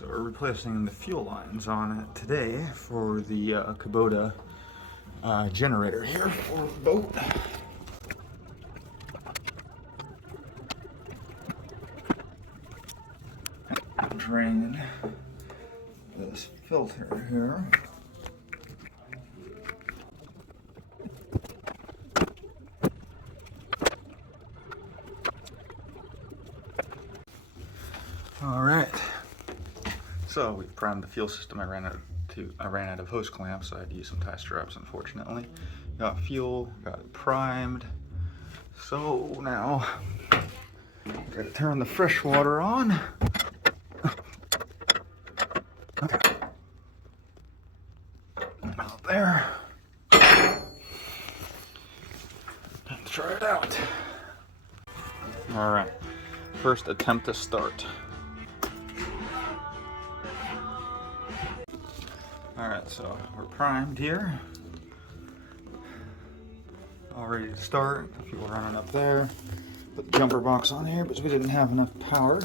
So we're replacing the fuel lines on it today for the Kubota generator here for the boat. Drain this filter here. All right. So we primed the fuel system. I ran out of hose clamps, so I had to use some tie straps, unfortunately. Got fuel, got it primed. So now I gotta turn the fresh water on. Okay. Out there. And try it out. All right. First attempt to start. Alright, so we're primed here. All ready to start. Fuel running up there. Put the jumper box on here because we didn't have enough power.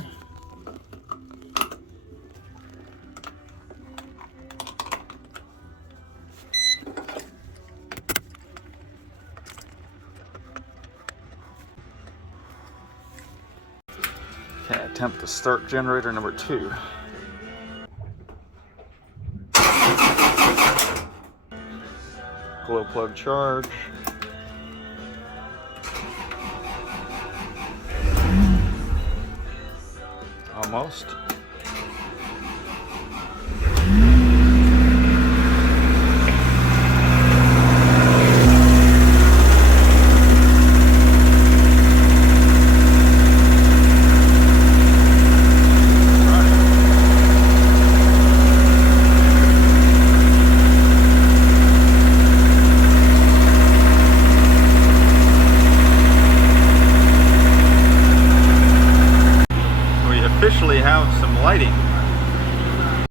Okay, attempt to start generator number 2. Glow plug charge. Almost. Officially have some lighting.